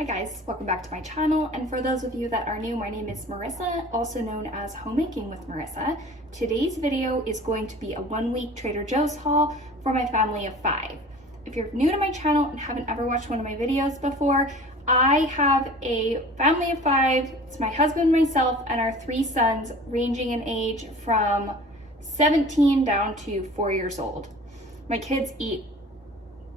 Hi guys, welcome back to my channel, and for those of you that are new, my name is Marissa, also known as Homemaking with Marissa. Today's video is going to be a 1-week Trader Joe's haul for my family of 5. If you're new to my channel and haven't ever watched one of my videos before, I have a family of 5. It's my husband, myself, and our 3 sons, ranging in age from 17 down to 4 years old. My kids eat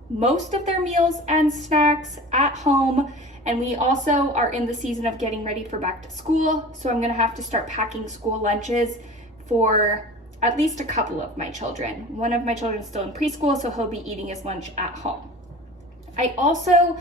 most of their meals and snacks at home, and we also are in the season of getting ready for back to school, so I'm gonna have to start packing school lunches for at least a couple of my children. One of my children is still in preschool, so he'll be eating his lunch at home. I also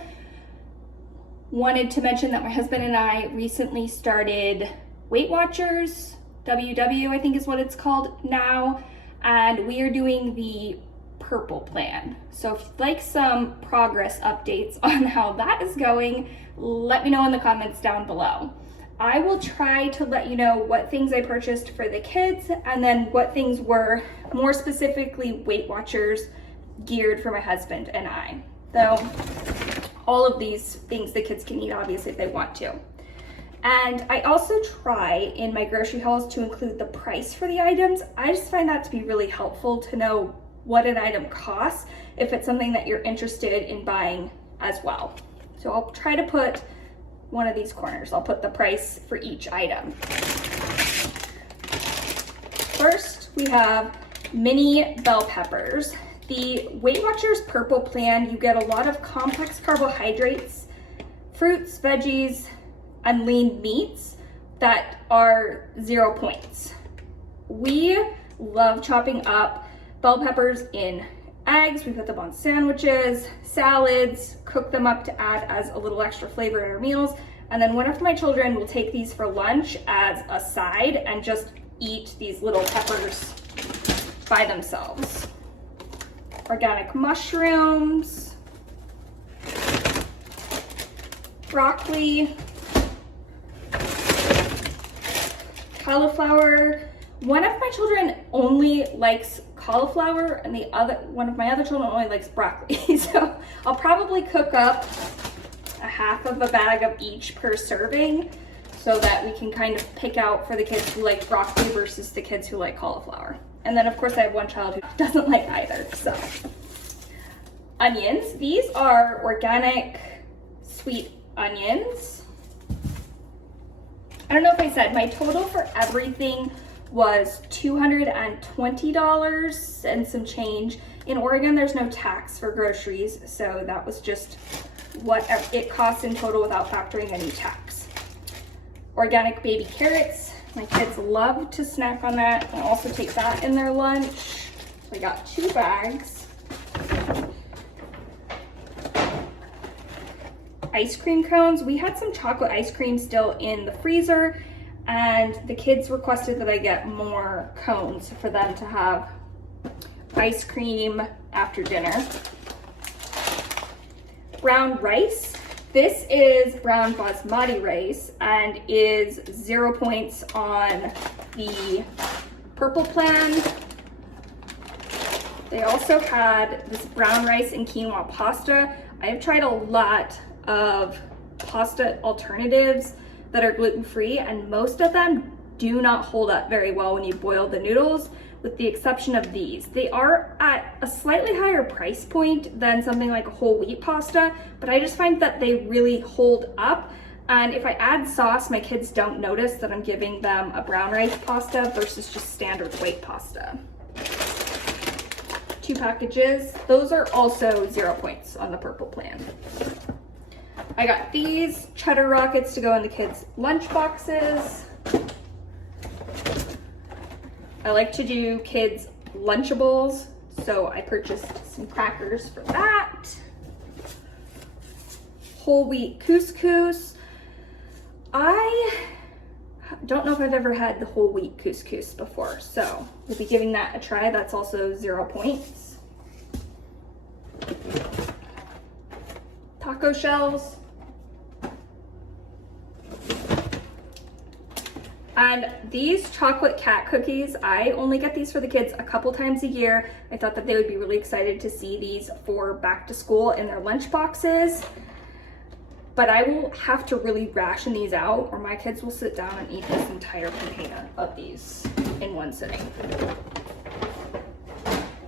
wanted to mention that my husband and I recently started Weight Watchers, WW I think is what it's called now, and we are doing the purple plan. So if you'd like some progress updates on how that is going, let me know in the comments down below. I will try to let you know what things I purchased for the kids and then what things were more specifically Weight Watchers geared for my husband and I. Though all of these things the kids can eat obviously if they want to. And I also try in my grocery hauls to include the price for the items. I just find that to be really helpful to know what an item costs if it's something that you're interested in buying as well. So I'll try to put one of these corners. I'll put the price for each item. First, we have mini bell peppers. The Weight Watchers purple plan, you get a lot of complex carbohydrates, fruits, veggies, and lean meats that are 0 points. We love chopping up bell peppers in eggs. We put them on sandwiches, salads, cook them up to add as a little extra flavor in our meals. And then one of my children will take these for lunch as a side and just eat these little peppers by themselves. Organic mushrooms, broccoli, cauliflower. One of my children only likes cauliflower and one of my other children only likes broccoli. So I'll probably cook up a half of a bag of each per serving so that we can kind of pick out for the kids who like broccoli versus the kids who like cauliflower. And then of course I have one child who doesn't like either. So onions, these are organic sweet onions. I don't know if I said my total for everything was $220 and some change. In Oregon, there's no tax for groceries, so that was just what it cost in total without factoring any tax. Organic baby carrots. My kids love to snack on that and also take that in their lunch. So I got 2 bags. Ice cream cones. We had some chocolate ice cream still in the freezer, and the kids requested that I get more cones for them to have ice cream after dinner. Brown rice. This is brown basmati rice and is 0 points on the purple plan. They also had this brown rice and quinoa pasta. I have tried a lot of pasta alternatives that are gluten-free, and most of them do not hold up very well when you boil the noodles, with the exception of these. They are at a slightly higher price point than something like a whole wheat pasta, but I just find that they really hold up. And if I add sauce, my kids don't notice that I'm giving them a brown rice pasta versus just standard white pasta. 2 packages. Those are also 0 points on the purple plan. I got these Cheddar Rockets to go in the kids' lunch boxes. I like to do kids' Lunchables, so I purchased some crackers for that. Whole wheat couscous. I don't know if I've ever had the whole wheat couscous before, so we'll be giving that a try. That's also 0 points. Taco shells. And these chocolate cat cookies, I only get these for the kids a couple times a year. I thought that they would be really excited to see these for back to school in their lunch boxes. but I will have to really ration these out or my kids will sit down and eat this entire container of these in one sitting.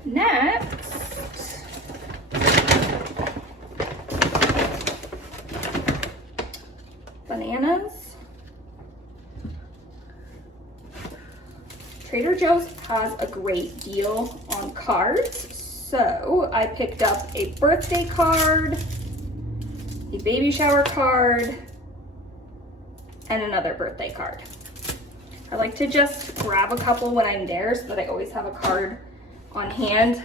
Next, bananas. Trader Joe's has a great deal on cards, so I picked up a birthday card, a baby shower card, and another birthday card. I like to just grab a couple when I'm there so that I always have a card on hand.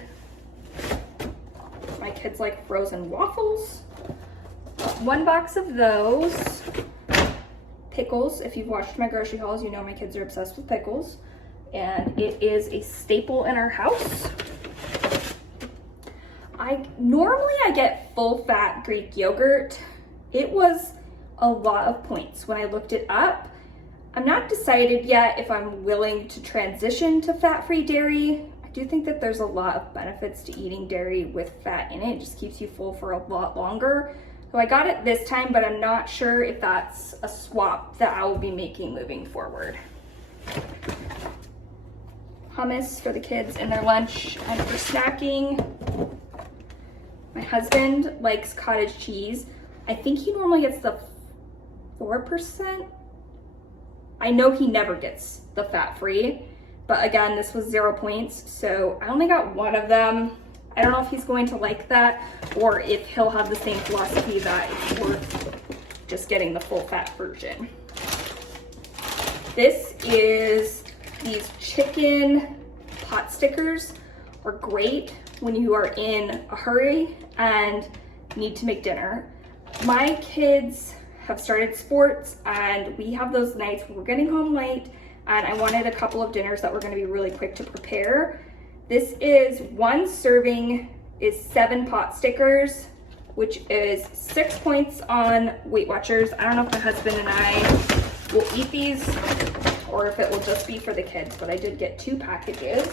My kids like frozen waffles. One box of those. Pickles. If you've watched my grocery hauls, you know my kids are obsessed with pickles. And it is a staple in our house. Normally I get full fat Greek yogurt. It was a lot of points when I looked it up. I'm not decided yet if I'm willing to transition to fat-free dairy. I do think that there's a lot of benefits to eating dairy with fat in it. It just keeps you full for a lot longer. So I got it this time, but I'm not sure if that's a swap that I will be making moving forward. Hummus for the kids in their lunch and for snacking. My husband likes cottage cheese. I think he normally gets the 4%. I know he never gets the fat-free, but again, this was 0 points, so I only got one of them. I don't know if he's going to like that or if he'll have the same philosophy that it's worth just getting the full fat version. This is these chicken pot stickers are great when you are in a hurry and need to make dinner. My kids have started sports and we have those nights where we're getting home late and I wanted a couple of dinners that were going to be really quick to prepare. This is one serving is 7 pot stickers, which is 6 points on Weight Watchers. I don't know if my husband and I will eat these or if it will just be for the kids, but I did get 2 packages.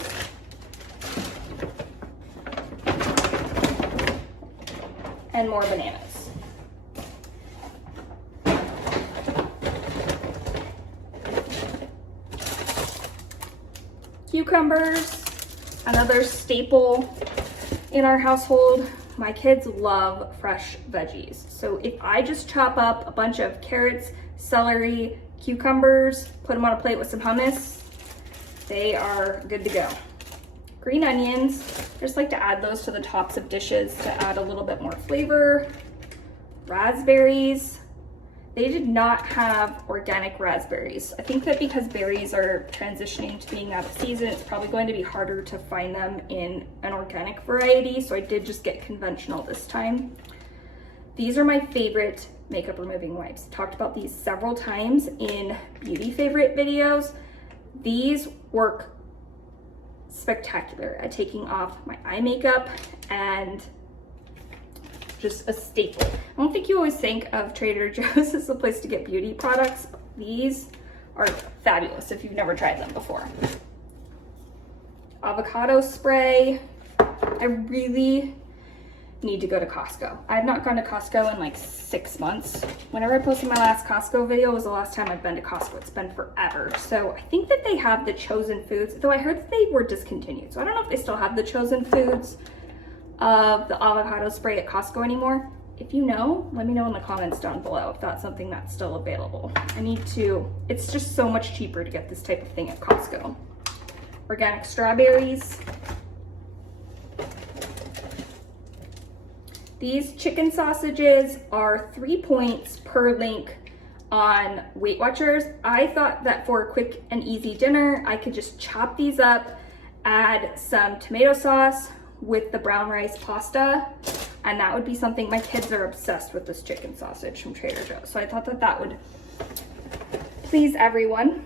And more bananas. Cucumbers, another staple in our household. My kids love fresh veggies. So if I just chop up a bunch of carrots, celery, cucumbers, put them on a plate with some hummus, they are good to go. Green onions, just like to add those to the tops of dishes to add a little bit more flavor. Raspberries, they did not have organic raspberries. I think that because berries are transitioning to being out of season, it's probably going to be harder to find them in an organic variety, so I did just get conventional this time. These are my favorite makeup removing wipes. I've talked about these several times in beauty favorite videos. These work spectacular at taking off my eye makeup and just a staple. I don't think you always think of Trader Joe's as a place to get beauty products, but these are fabulous if you've never tried them before. Avocado spray. I really need to go to Costco. I have not gone to Costco in like 6 months. Whenever I posted my last Costco video was the last time I've been to Costco. It's been forever. So I think that they have the Chosen Foods, though I heard that they were discontinued. So I don't know if they still have the Chosen Foods of the avocado spray at Costco anymore. If you know, let me know in the comments down below if that's something that's still available. I need to, it's just so much cheaper to get this type of thing at Costco. Organic strawberries. These chicken sausages are 3 points per link on Weight Watchers. I thought that for a quick and easy dinner, I could just chop these up, add some tomato sauce with the brown rice pasta, and that would be something. My kids are obsessed with this chicken sausage from Trader Joe's, so I thought that that would please everyone.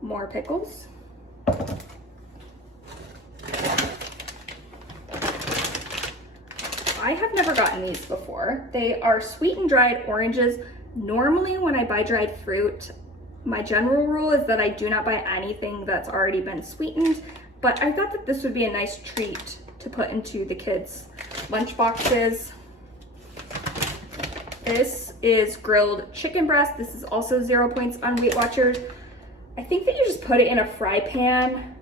More pickles. I have never gotten these before. They are sweet and dried oranges. Normally when I buy dried fruit, my general rule is that I do not buy anything that's already been sweetened, but I thought that this would be a nice treat to put into the kids' lunch boxes. This is grilled chicken breast. This is also 0 points on Weight Watchers. I think that you just put it in a fry pan.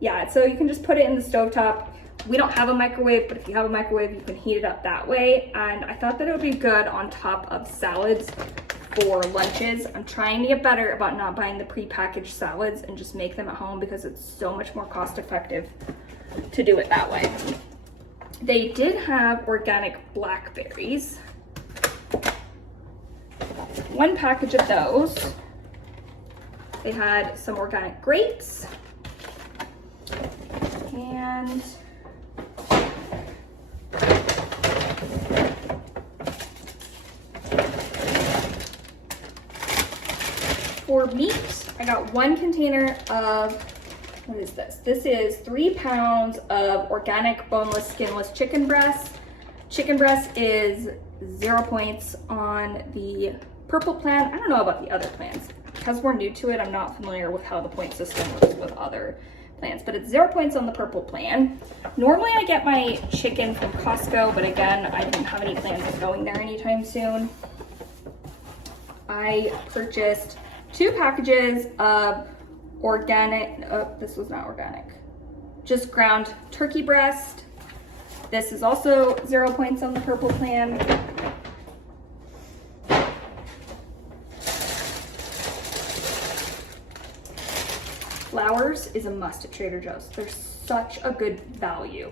Yeah, so you can just put it in the stovetop. We don't have a microwave, but if you have a microwave, you can heat it up that way. And I thought that it would be good on top of salads for lunches. I'm trying to get better about not buying the prepackaged salads and just make them at home because it's so much more cost effective to do it that way. They did have organic blackberries. 1 package of those. They had some organic grapes and for meat, I got 1 container of, what is this? This is 3 pounds of organic boneless, skinless chicken breast. Chicken breast is 0 points on the purple plan. I don't know about the other plans. Because we're new to it, I'm not familiar with how the point system works with other plans, but it's 0 points on the purple plan. Normally I get my chicken from Costco, but again, I didn't have any plans of going there anytime soon. I purchased 2 packages of organic, this was not organic, just ground turkey breast. This is also 0 points on the purple plan. Flowers is a must at Trader Joe's. They're such a good value.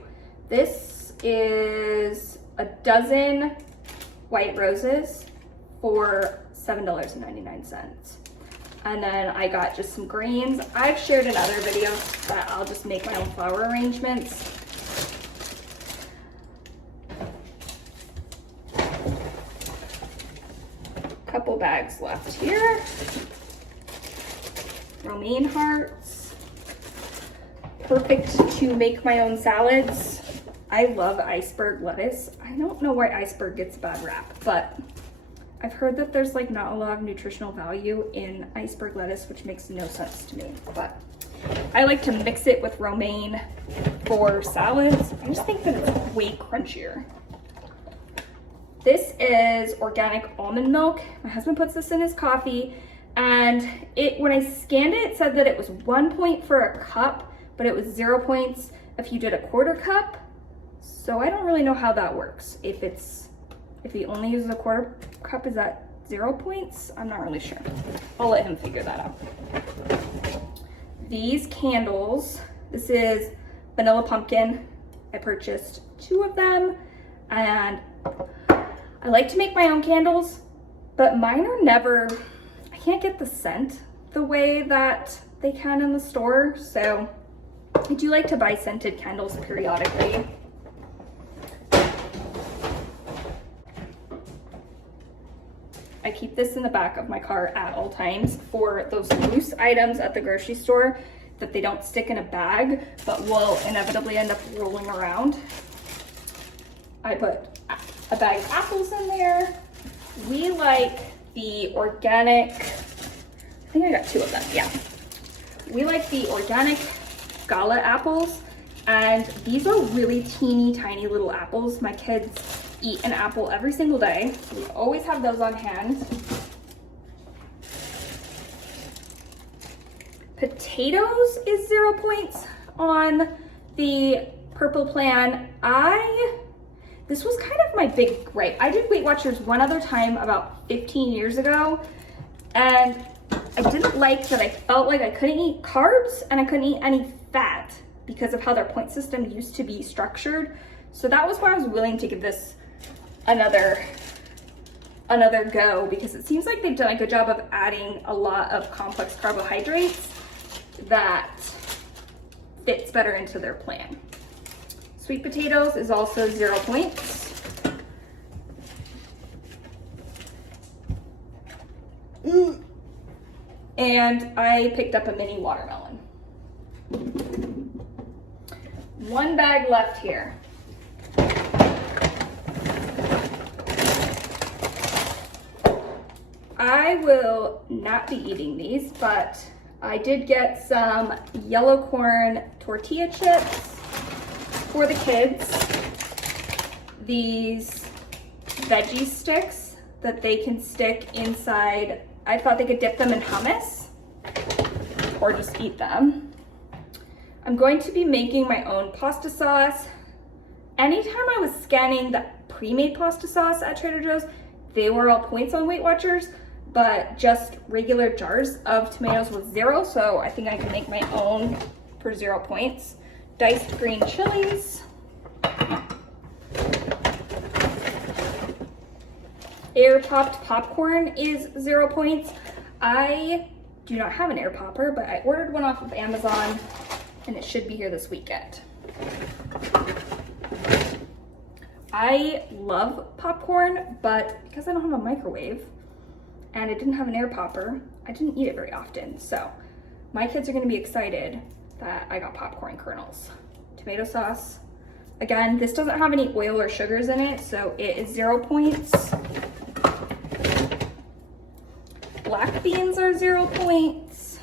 This is a dozen white roses for $7.99. And then I got just some greens. I've shared in other videos that I'll just make my own flower arrangements. Couple bags left here. Romaine hearts. Perfect to make my own salads. I love iceberg lettuce. I don't know why iceberg gets a bad rap, but I've heard that there's like not a lot of nutritional value in iceberg lettuce, which makes no sense to me, but I like to mix it with romaine for salads. I just think that it's way crunchier. This is organic almond milk. My husband puts this in his coffee, and when I scanned it, it said that it was 1 point for a cup, but it was 0 points if you did a quarter cup. So I don't really know how that works. If he only uses a quarter cup, is that 0 points? I'm not really sure. I'll let him figure that out. These candles, this is vanilla pumpkin. I purchased 2 of them, and I like to make my own candles, but mine are never, I can't get the scent the way that they can in the store. So I do like to buy scented candles periodically. I keep this in the back of my car at all times for those loose items at the grocery store that they don't stick in a bag, but will inevitably end up rolling around. I put a bag of apples in there. We like the organic, I think I got 2 of them, yeah. We like the organic Gala apples, and these are really teeny tiny little apples. My kids eat an apple every single day, so we always have those on hand. Potatoes is 0 points on the purple plan. This was kind of my big gripe. I did Weight Watchers one other time about 15 years ago, and I didn't like that I felt like I couldn't eat carbs and I couldn't eat any fat because of how their point system used to be structured. So that was why I was willing to give this another go, because it seems like they've done a good job of adding a lot of complex carbohydrates that fits better into their plan. Sweet potatoes is also 0 points. And I picked up a mini watermelon. 1 bag left here. I will not be eating these, but I did get some yellow corn tortilla chips for the kids. These veggie sticks that they can stick inside. I thought they could dip them in hummus or just eat them. I'm going to be making my own pasta sauce. Anytime I was scanning the pre-made pasta sauce at Trader Joe's, they were all points on Weight Watchers, but just regular jars of tomatoes was 0, so I think I can make my own for 0 points. Diced green chilies. Air popped popcorn is 0 points. I do not have an air popper, but I ordered one off of Amazon and it should be here this weekend. I love popcorn, but because I don't have a microwave and it didn't have an air popper, I didn't eat it very often. So my kids are gonna be excited that I got popcorn kernels. Tomato sauce. Again, this doesn't have any oil or sugars in it, so it is 0 points. Black beans are 0 points.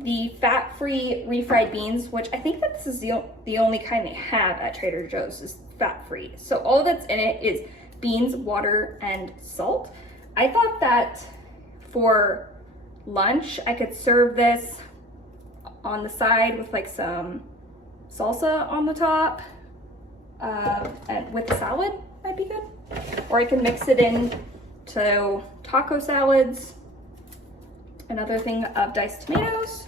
The fat-free refried beans, which I think that this is the only kind they have at Trader Joe's, is fat-free. So all that's in it is beans, water, and salt. I thought that for lunch, I could serve this on the side with like some salsa on the top, and with a salad might be good. Or I can mix it in to taco salads. Another thing of diced tomatoes.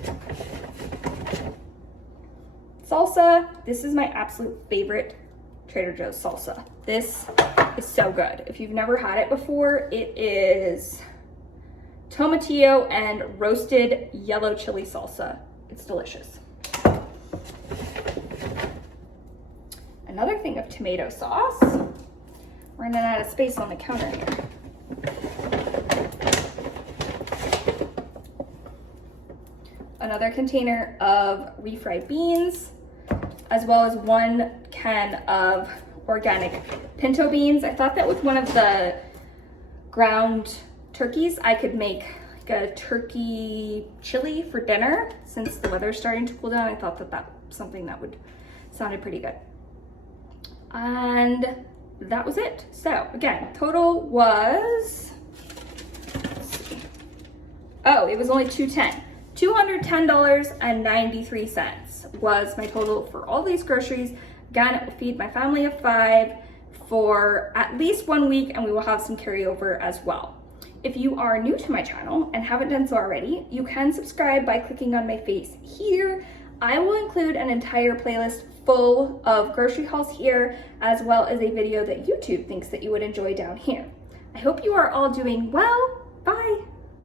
Salsa, this is my absolute favorite Trader Joe's salsa. This is so good. If you've never had it before, it is tomatillo and roasted yellow chili salsa. It's delicious. Another thing of tomato sauce. We're running out of space on the counter here. Another container of refried beans, as well as 1 can of organic pinto beans. I thought that with one of the ground turkeys, I could make like a turkey chili for dinner. Since the weather's starting to cool down, I thought that that was something that would sounded pretty good. And that was it. So again, total was, it was only $210. $210.93 was my total for all these groceries. Again, it will feed my family of 5 for at least 1 week, and we will have some carryover as well. If you are new to my channel and haven't done so already, you can subscribe by clicking on my face here. I will include an entire playlist full of grocery hauls here, as well as a video that YouTube thinks that you would enjoy down here. I hope you are all doing well.